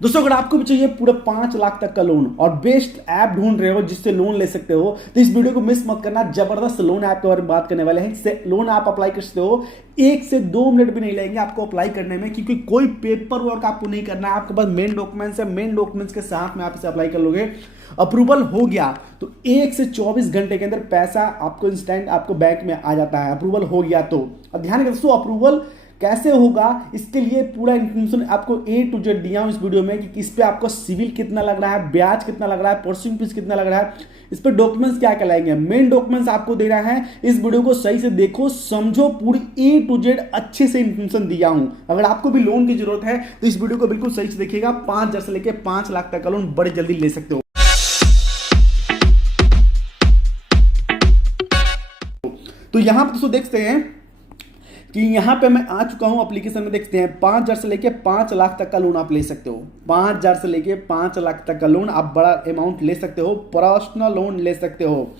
दोस्तों अगर आपको भी चाहिए पूरे 5 लाख तक का लोन और बेस्ट ऐप ढूंढ रहे हो जिससे लोन ले सकते हो तो इस वीडियो को मिस मत करना। जबरदस्त लोन ऐप के बारे में बात करने वाले हैं। इससे लोन आप अप्लाई कर सकते हो, 1 से 2 मिनट भी नहीं लगेंगे आपको अप्लाई करने में, क्योंकि कोई पेपर वर्क आपको नहीं करना है। आपके पास मेन डॉक्यूमेंट्स है, मेन डॉक्यूमेंट्स के साथ में आप इसे अप्लाई कर लोगे। अप्रूवल हो गया तो 1 से 24 घंटे के अंदर पैसा आपको इंस्टेंट आपको बैंक में आ जाता है। अप्रूवल हो गया तो अब ध्यान रखिए दोस्तों, अप्रूवल कैसे होगा इसके लिए पूरा इन्फॉर्मेशन आपको ए टू जेड दिया हूं इस वीडियो में कि इस पे आपको सिविल कितना लग रहा है, ब्याज कितना लग रहा है, प्रोसेसिंग फीस कितना लग रहा है, इस पे डॉक्यूमेंट्स क्या क्या लगेंगे, मेन डॉक्यूमेंट्स आपको देना है। इस वीडियो को सही से देखो, समझो, पूरी ए टू जेड अच्छे से इन्फॉर्मेशन दिया हूं। अगर आपको भी लोन की जरूरत है तो इस वीडियो को बिल्कुल सही से देखिएगा। 5,000 से लेकर 5 लाख तक का लोन बड़े जल्दी ले सकते हो। तो यहां पर दोस्तों देखते हैं कि यहाँ पे मैं आ चुका हूँ एप्लीकेशन में। देखते हैं 5,000 से लेके 5 लाख तक का लोन आप ले सकते हो। 5,000 से लेके 5 लाख तक का लोन आप बड़ा अमाउंट ले सकते हो, पर्सनल लोन ले सकते हो।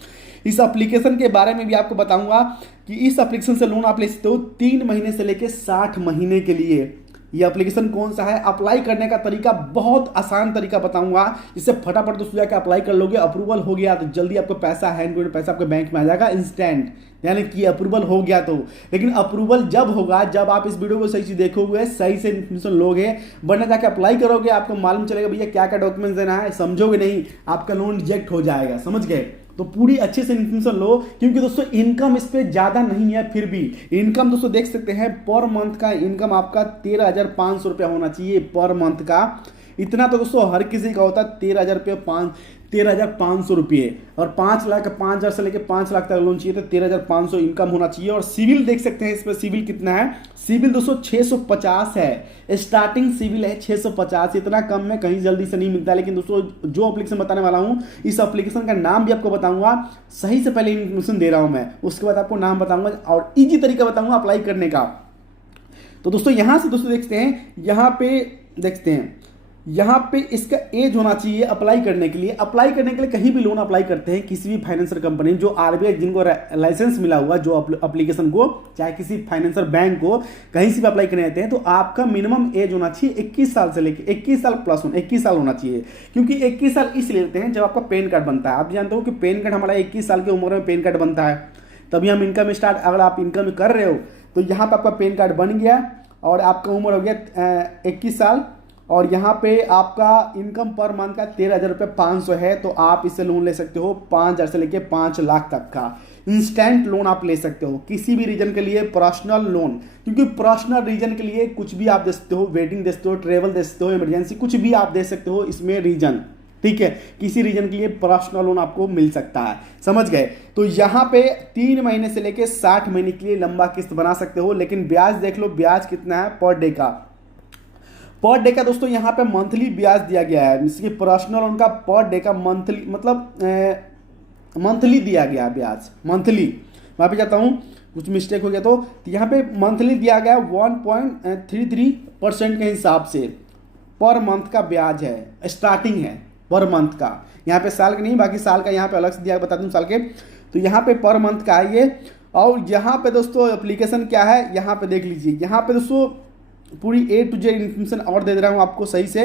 इस एप्लीकेशन के बारे में भी आपको बताऊंगा कि इस एप्लीकेशन से लोन आप ले सकते हो 3 महीने से लेके 60 महीने के लिए। ये एप्लीकेशन कौन सा है, अप्लाई करने का तरीका बहुत आसान तरीका बताऊंगा, जिससे फटाफट दोस्तों जाकर अप्लाई कर लोगे। अप्रूवल हो गया तो जल्दी आपको पैसा हैंड टू हैंड पैसा आपके बैंक में आ जाएगा इंस्टेंट, यानी कि अप्रूवल हो गया तो। लेकिन अप्रूवल जब होगा जब आप इस वीडियो को सही से देखोगे, सही से इन्फॉर्मेशन लोगे, वरना जाके अप्लाई करोगे आपको मालूम चलेगा भैया क्या क्या डॉक्यूमेंट्स देना है, समझोगे नहीं, आपका लोन रिजेक्ट हो जाएगा। समझ गए? तो पूरी अच्छे से इन्फॉर्मेशन लो, क्योंकि दोस्तों इनकम इस पे ज्यादा नहीं है। फिर भी इनकम दोस्तों देख सकते हैं, पर मंथ का इनकम आपका 13,500 रुपया होना चाहिए पर मंथ का। इतना तो दोस्तों हर किसी का होता है, 13,500 रुपये। और 5,000 से लेकर 5 लाख तक लोन चाहिए तो 13,500 इनकम होना चाहिए। और सिविल देख सकते हैं, इस पर सिविल कितना है, सिविल दोस्तों 650 है, स्टार्टिंग सिविल है 650। इतना कम में कहीं जल्दी से नहीं मिलता। लेकिन दोस्तों जो एप्लीकेशन बताने वाला हूं, इस एप्लीकेशन का नाम भी आपको बताऊंगा, सही से पहले इन्फॉर्मेशन दे रहा हूं मैं, उसके बाद आपको नाम बताऊंगा और इजी तरीका बताऊंगा अप्लाई करने का। तो दोस्तों यहां से दोस्तों देखते हैं, यहां पे देखते हैं, यहाँ पे इसका एज होना चाहिए अप्लाई करने के लिए। अप्लाई करने के लिए कहीं भी लोन अप्लाई करते हैं, किसी भी फाइनेंशियल कंपनी जो आरबीआई जिनको लाइसेंस मिला हुआ, जो एप्लीकेशन को चाहे किसी फाइनेंशियल बैंक को कहीं से भी अप्लाई करने आते हैं, तो आपका मिनिमम एज होना चाहिए 21 साल से लेकर 21 साल प्लस 21 साल होना चाहिए। क्योंकि 21 साल इसलिए लेते हैं जब आपका पैन कार्ड बनता है। आप जानते हो कि पैन कार्ड हमारा 21 साल की उम्र में पैन कार्ड बनता है, तभी हम इनकम स्टार्ट, अगर आप इनकम कर रहे हो तो यहाँ पर आपका पैन कार्ड बन गया और आपका उम्र हो गया 21 साल, और यहाँ पे आपका इनकम पर मंथ का 13,500 है, तो आप इससे लोन ले सकते हो 5,000 से लेके 5 लाख तक का इंस्टेंट लोन आप ले सकते हो किसी भी रीजन के लिए, पर्सनल लोन। क्योंकि पर्सनल रीजन के लिए कुछ भी आप दे सकते हो, वेडिंग दे सकते हो, ट्रेवल दे सकते हो, इमरजेंसी कुछ भी आप दे सकते हो इसमें रीजन। ठीक है, किसी रीजन के लिए पर्सनल लोन आपको मिल सकता है। समझ गए? तो यहाँ पे 3 महीने से लेके 60 महीने के लिए लंबा किस्त बना सकते हो। लेकिन ब्याज देख लो, ब्याज कितना है पर डे का। पर डे का दोस्तों यहाँ पे मंथली ब्याज दिया गया है, जिसकी पर्सनल लोन का पर डे का मंथली मतलब मंथली दिया गया है ब्याज, मंथली। वहाँ पे जाता हूँ, कुछ मिस्टेक हो गया तो यहाँ पे मंथली दिया गया 1.33% के हिसाब से पर मंथ का ब्याज है, स्टार्टिंग है पर मंथ का। यहाँ पे साल का नहीं, बाकी साल का यहाँ पे अलग से दिया, बता दूँ साल के। तो यहाँ पे पर मंथ का है ये। और यहाँ पे दोस्तों एप्लीकेशन क्या है, यहाँ पे देख लीजिए। यहाँ पे दोस्तों पूरी ए टू जेड इन्फॉर्मेशन और दे रहा हूँ आपको सही से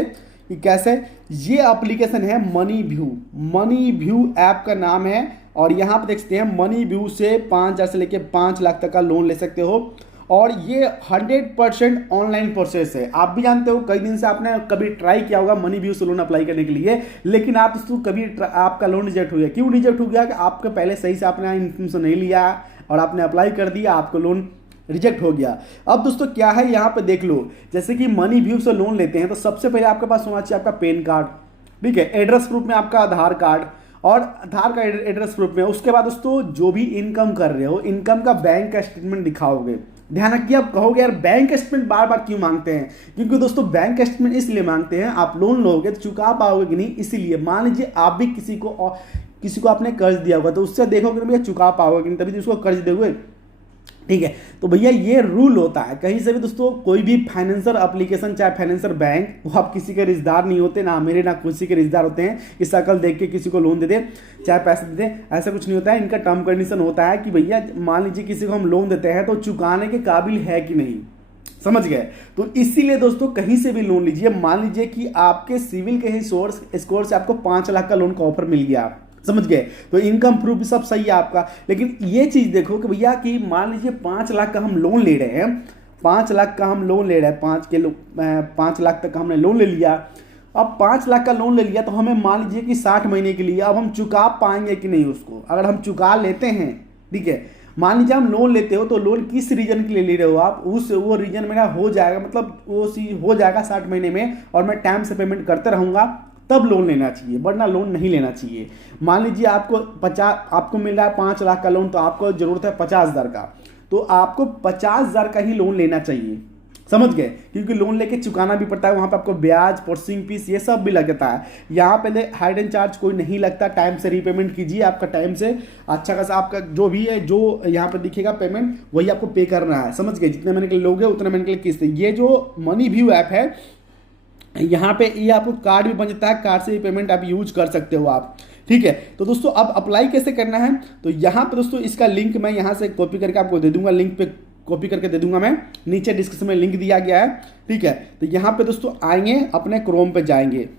कि कैसे। ये एप्लीकेशन है money view, money view app का नाम है। और यहाँ पे देख सकते हैं मनी व्यू से 5,000 से लेके 5 लाख तक का लोन ले सकते हो। और ये 100% ऑनलाइन प्रोसेस है। आप भी जानते हो, कई दिन से आपने कभी ट्राई किया होगा मनी व्यू से लोन अप्लाई करने के लिए, लेकिन आप उसको कभी आपका लोन रिजेक्ट हो गया। क्यों रिजेक्ट हो गया? कि आपके पहले सही से आपने इन्फॉर्मेशन नहीं लिया और आपने अप्लाई कर दिया, आपको लोन रिजेक्ट हो गया। अब दोस्तों क्या है, यहाँ पे देख लो, जैसे कि मनी व्यू से लोन लेते हैं तो सबसे पहले आपके पास होना चाहिए आपका पैन कार्ड, ठीक है, एड्रेस प्रूफ में आपका आधार कार्ड, और आधार का एड्रेस प्रूफ में उसके बाद दोस्तों जो भी इनकम कर रहे हो, इनकम का बैंक का स्टेटमेंट दिखाओगे। ध्यान रखिए, आप कहोगे यार बैंक स्टेटमेंट बार बार क्यों मांगते हैं? क्योंकि दोस्तों बैंक स्टेटमेंट इसलिए मांगते हैं, आप लोन लोगे तो चुका पाओगे कि नहीं, इसीलिए। मान लीजिए आप भी किसी को आपने कर्ज दिया होगा तो उससे देखोगे ना भैया चुका पाओगे कि नहीं, तभी तो उसको कर्ज दोगे। ठीक है, तो भैया ये रूल होता है कहीं से भी दोस्तों। कोई भी फाइनेंशियल एप्लीकेशन चाहे फाइनेंशियल बैंक, वो आप किसी के रिश्तेदार नहीं होते, ना मेरे ना किसी के रिश्तेदार होते हैं कि शक्ल देख के किसी को लोन दे दे चाहे पैसे दे दे, ऐसा कुछ नहीं होता है। इनका टर्म कंडीशन होता है कि भैया मान लीजिए किसी को हम लोन देते हैं तो चुकाने के काबिल है कि नहीं। समझ गए। तो इसीलिए दोस्तों कहीं से भी लोन लीजिए, मान लीजिए कि आपके सिविल के ही स्कोर से आपको 5 लाख का लोन का ऑफर मिल गया, समझ गए, तो इनकम प्रूफ भी सब सही है आपका। लेकिन ये चीज देखो कि भैया कि मान लीजिए 5 लाख का हम लोन ले रहे हैं, 5 लाख का हम लोन ले रहे हैं, 5 लाख तक का हमने लोन ले लिया। अब 5 लाख का लोन ले लिया तो हमें मान लीजिए कि 60 महीने के लिए अब हम चुका पाएंगे कि नहीं उसको। अगर हम चुका लेते हैं, ठीक है, मान लीजिए हम लोन लेते हो तो लोन किस रीजन के लिए ले रहे हो आप, वो रीजन मेरा हो जाएगा, मतलब वो हो जाएगा 60 महीने में और मैं टाइम से पेमेंट करते रहूंगा, तब लोन लेना चाहिए, वरना लोन नहीं लेना चाहिए। मान लीजिए आपको मिल रहा है 5 लाख का लोन, तो आपको जरूरत है 50,000 का, तो आपको 50,000 का ही लोन लेना चाहिए, समझ गए, क्योंकि लोन लेके चुकाना भी पड़ता है, वहां पे आपको ब्याज, प्रोसेसिंग फीस, ये सब भी लगता है। यहाँ पे हाइडन चार्ज कोई नहीं लगता, टाइम से रीपेमेंट कीजिए, आपका टाइम से अच्छा खासा आपका जो भी है, जो यहाँ पे दिखेगा पेमेंट, वही आपको पे करना है, समझ गए। जितने महीने के लिए लोगे उतने महीने के लिए किस्त। ये जो मनी व्यू ऐप है, यहाँ पे ये आपको कार्ड भी बन जाता है, कार्ड से भी पेमेंट आप यूज कर सकते हो आप, ठीक है। तो दोस्तों अब अप्लाई कैसे करना है, तो यहाँ पे दोस्तों इसका लिंक मैं यहाँ से कॉपी करके आपको दे दूंगा, लिंक पे कॉपी करके दे दूंगा मैं, नीचे डिस्क्रिप्शन में लिंक दिया गया है, ठीक है। तो यहाँ पे दोस्तों आएंगे, अपने क्रोम पे जाएंगे,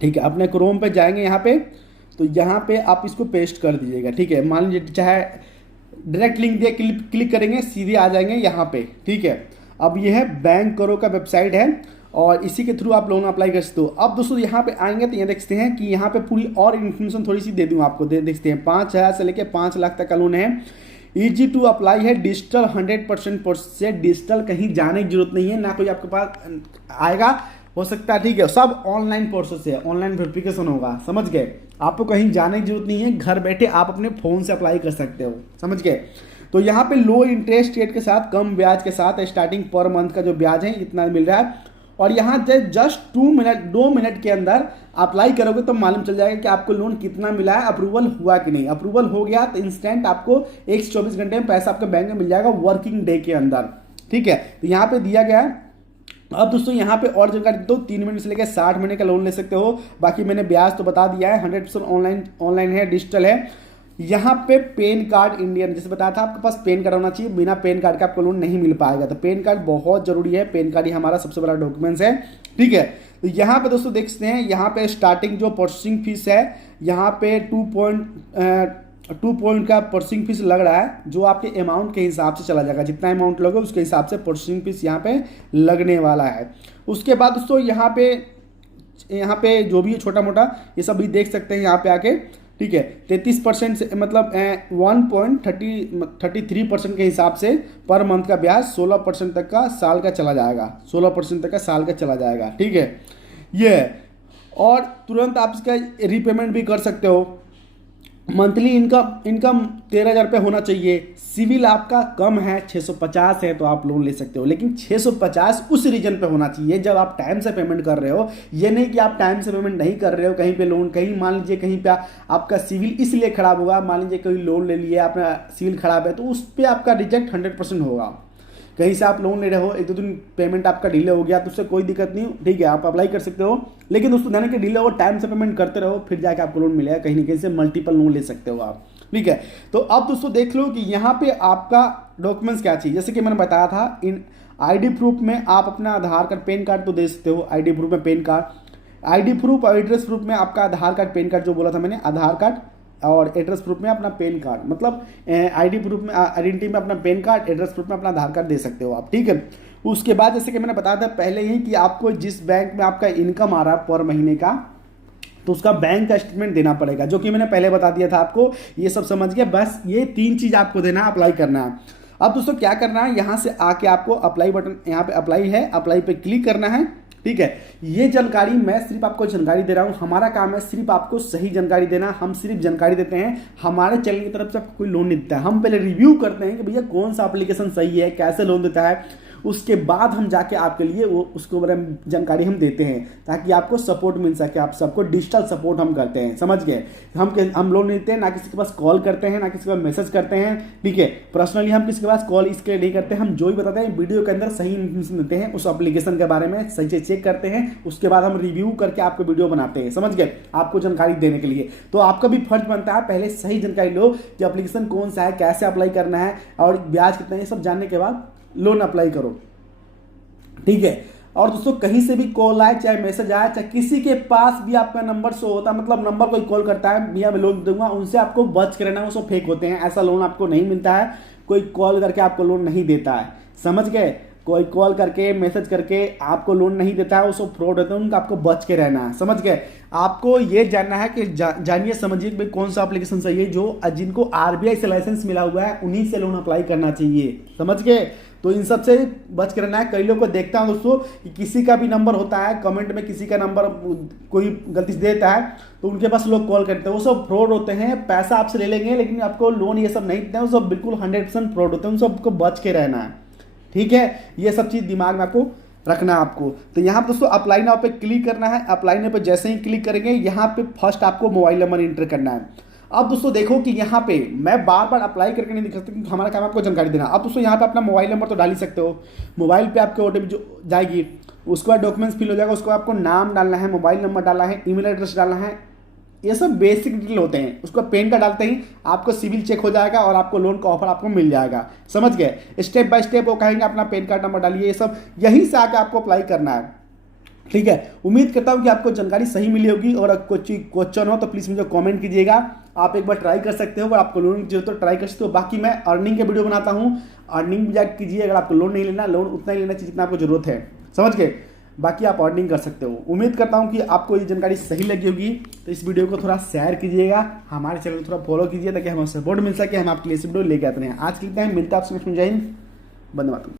ठीक है, अपने क्रोम पे जाएंगे यहाँ पे, तो यहाँ पे आप इसको पेस्ट कर दीजिएगा, ठीक है। मान लीजिए चाहे डायरेक्ट लिंक दिए, क्लिक करेंगे सीधे आ जाएंगे यहाँ पे, ठीक है। अब ये है बैंक करो का वेबसाइट है और इसी के थ्रू आप लोन अप्लाई कर सकते हो। अब दोस्तों यहाँ पे आएंगे तो ये देखते हैं कि यहाँ पे पूरी और इन्फॉर्मेशन थोड़ी सी दे दूँ आपको, देखते हैं 5,000 से लेके 5 लाख तक का लोन है, ईजी टू अप्लाई है, डिजिटल 100% प्रोसेस, डिजिटल कहीं जाने की जरूरत नहीं है, ना कोई आपके पास आएगा, हो सकता है, ठीक है, सब ऑनलाइन प्रोसेस है, ऑनलाइन वेरिफिकेशन होगा, समझ गए। आपको कहीं जाने की जरूरत नहीं है, घर बैठे आप अपने फोन से अप्लाई कर सकते हो, समझ गए। तो यहाँ पे लो इंटरेस्ट रेट के साथ, कम ब्याज के साथ, स्टार्टिंग पर मंथ का जो ब्याज है इतना मिल रहा है, और यहाँ जस्ट 2 मिनट के अंदर अप्लाई करोगे तो मालूम चल जाएगा कि आपको लोन कितना मिला है, अप्रूवल हुआ कि नहीं। अप्रूवल हो गया तो इंस्टेंट आपको 1 से 24 घंटे में पैसा आपके बैंक में मिल जाएगा, वर्किंग डे के अंदर, ठीक है। तो यहाँ पे दिया गया है। अब दोस्तों यहाँ पे और जानकारी देता हूँ, 3 महीने से लेकर 60 महीने का लोन ले सकते हो। बाकी मैंने ब्याज तो बता दिया है, 100% ऑनलाइन है, डिजिटल है। यहाँ पे पेन कार्ड इंडियन, जैसे बताया था आपके पास पेन कार्ड होना चाहिए, बिना पेन कार्ड का आपको लोन नहीं मिल पाएगा, तो पेन कार्ड बहुत जरूरी है, पेन कार्ड ही हमारा सबसे बड़ा डॉक्यूमेंट्स है, ठीक है। तो यहाँ पे दोस्तों देख सकते हैं, यहाँ पे स्टार्टिंग जो प्रोसेसिंग फीस है, यहाँ पे 2 पॉइंट का प्रोसेसिंग फीस लग रहा है, जो आपके अमाउंट के हिसाब से चला जाएगा, जितना अमाउंट लोगे उसके हिसाब से प्रोसेसिंग फीस यहाँ पे लगने वाला है। उसके बाद दोस्तों यहाँ पे जो भी छोटा मोटा ये सब भी देख सकते हैं यहाँ पे आके, ठीक है। 33% से मतलब 1.33% के हिसाब से पर मंथ का ब्याज 16% तक का साल का चला जाएगा, 16% तक का साल का चला जाएगा, ठीक है। ये और तुरंत आप इसका रीपेमेंट भी कर सकते हो। मंथली इनकम 13,000 रुपये होना चाहिए। सिविल आपका कम है, 650 है, तो आप लोन ले सकते हो, लेकिन 650 उस रीजन पे होना चाहिए जब आप टाइम से पेमेंट कर रहे हो। ये नहीं कि आप टाइम से पेमेंट नहीं कर रहे हो, कहीं पे लोन, कहीं मान लीजिए कहीं पे आपका सिविल इसलिए खराब होगा, मान लीजिए कोई लोन ले लिया, अपना सिविल खराब है, तो उस पर आपका रिजेक्ट 100% होगा। कहीं से आप लोन ले रहे हो, 1-2 दिन पेमेंट आपका डिले हो गया तो उससे कोई दिक्कत नहीं, ठीक है, आप अप्लाई कर सकते हो। लेकिन दोस्तों ध्यान के डिले हो, टाइम से पेमेंट करते रहो, फिर जाके आपको लोन मिलेगा, कहीं ना कहीं से मल्टीपल लोन ले सकते हो आप, ठीक है। तो अब दोस्तों देख लो कि यहाँ पे आपका डॉक्यूमेंट्स क्या चाहिए। जैसे कि मैंने बताया था, इन आईडी प्रूफ में आप अपना आधार कार्ड, पैन कार्ड तो दे सकते हो, आईडी प्रूफ में पैन कार्ड, आईडी प्रूफ और एड्रेस प्रूफ में आपका आधार कार्ड, पैन कार्ड जो बोला था मैंने, आधार कार्ड और एड्रेस प्रूफ में अपना पैन कार्ड, मतलब आईडी प्रूफ में, आइडेंटिटी में अपना पैन कार्ड, एड्रेस प्रूफ में अपना आधार कार्ड दे सकते हो आप, ठीक है। उसके बाद जैसे कि मैंने बताया था पहले ही कि आपको जिस बैंक में आपका इनकम आ रहा है पर महीने का, तो उसका बैंक का स्टेटमेंट देना पड़ेगा, जो कि मैंने पहले बता दिया था आपको, ये सब समझ गया। बस ये 3 चीज़ आपको देना है, अप्लाई करना है। अब दोस्तों क्या करना है, यहाँ से आके आपको अप्लाई बटन, यहाँ पे अप्लाई है, अप्लाई पे क्लिक करना है, ठीक है। ये जानकारी मैं सिर्फ आपको जानकारी दे रहा हूँ, हमारा काम है सिर्फ आपको सही जानकारी देना, हम सिर्फ जानकारी देते हैं, हमारे चैनल की तरफ से आपको कोई लोन नहीं देता है। हम पहले रिव्यू करते हैं कि भैया कौन सा एप्लीकेशन सही है, कैसे लोन देता है, उसके बाद हम जाके आपके लिए वो उसके बारे में जानकारी हम देते हैं, ताकि आपको सपोर्ट मिल सके। आप सबको डिजिटल सपोर्ट हम करते हैं, समझ गए। हम लोन लेते हैं, ना किसी के पास कॉल करते हैं, ना किसी के पास मैसेज करते हैं, ठीक है। पर्सनली हम किसी के पास कॉल इसके नहीं करते, हम जो भी बताते हैं वीडियो के अंदर सही इन्फॉर्मेशन देते हैं, उस एप्लीकेशन के बारे में सही से चेक करते हैं, उसके बाद हम रिव्यू करके आपको वीडियो बनाते हैं, समझ गए, आपको जानकारी देने के लिए। तो आपका भी फर्ज बनता है पहले सही जानकारी लो कि एप्लीकेशन कौन सा है, कैसे अप्लाई करना है और ब्याज कितना है, ये सब जानने के बाद लोन अप्लाई करो, ठीक है। और दोस्तों कहीं से भी कॉल आए, चाहे मैसेज आए, चाहे किसी के पास भी आपका नंबर शो होता है, मतलब नंबर कोई कॉल करता है भैया मैं लोन दूंगा, उनसे आपको बच के रहना, वो सब फेक होते हैं, ऐसा लोन आपको नहीं मिलता है, कोई कॉल करके आपको लोन नहीं देता है, समझ गए। कोई कॉल करके मैसेज करके आपको लोन नहीं देता है, वो सब फ्रॉड होते हैं, उनका आपको बच के रहना है, समझ गए। आपको ये जानना है कि जानिए समझिए कि कौन सा एप्लीकेशन सही है, जो जिनको आरबीआई से लाइसेंस मिला हुआ है उन्हीं से लोन अप्लाई करना चाहिए, समझ गए। तो इन सब से बच के रहना है। कई लोग को देखता हूं दोस्तों कि किसी का भी नंबर होता है, कमेंट में किसी का नंबर कोई गलती से देता है तो उनके पास लोग कॉल करते हैं, वो सब फ्रॉड होते हैं, पैसा आपसे ले लेंगे लेकिन आपको लोन ये सब नहीं देते हैं, वो सब बिल्कुल 100% फ्रॉड होते हैं, उन सबको बच के रहना है, ठीक है। ये सब चीज़ दिमाग में आपको रखना है आपको। तो यहाँ पर दोस्तों अप्लाई नाउ पे क्लिक करना है। अप्लाई नाउ पे जैसे ही क्लिक करेंगे यहाँ पे फर्स्ट आपको मोबाइल नंबर इंटर करना है। अब दोस्तों देखो कि यहाँ पे मैं बार बार अप्लाई करके नहीं दिखा सकता क्योंकि हमारा काम आपको जानकारी देना। अब दोस्तों यहाँ पे अपना मोबाइल नंबर तो डाल ही सकते हो, मोबाइल पे आपके ओटीपी जो जाएगी, उसके बाद डॉक्यूमेंट्स फिल हो जाएगा, उसको आपको नाम डालना है, मोबाइल नंबर डालना है, ईमेल एड्रेस डालना है, ये सब बेसिक डिटेल होते हैं। उसको पेन कार्ड डालते ही आपको सिविल चेक हो जाएगा और आपको लोन का ऑफर आपको मिल जाएगा, समझ गए। स्टेप बाय स्टेप वो कहेंगे अपना पेन कार्ड नंबर डालिए, ये सब यहीं से आके आपको अप्लाई करना है, ठीक है। उम्मीद करता हूं कि आपको जानकारी सही मिली होगी और अगर कुछ क्वेश्चन हो तो प्लीज़ मुझे कमेंट कीजिएगा। आप एक बार ट्राई कर सकते हो, अगर आपको लोन की जरूरत तो ट्राई कर सकते हो। बाकी मैं अर्निंग के वीडियो बनाता हूँ, अर्निंग भी जाकर कीजिए। अगर आपको लोन नहीं लेना, लोन उतना ही लेना चाहिए जितना आपको जरूरत है, समझ गए। बाकी आप अर्निंग कर सकते हो। उम्मीद करता हूँ कि आपको ये जानकारी सही लगी होगी, तो इस वीडियो को थोड़ा शेयर कीजिएगा, हमारे चैनल को थोड़ा फॉलो कीजिए ताकि हमें सपोर्ट मिल सके, हम आपके लिए इस वीडियो लेके आते हैं। आज के लिए मिलता है आपसे, जय हिंद, वंदे मातरम।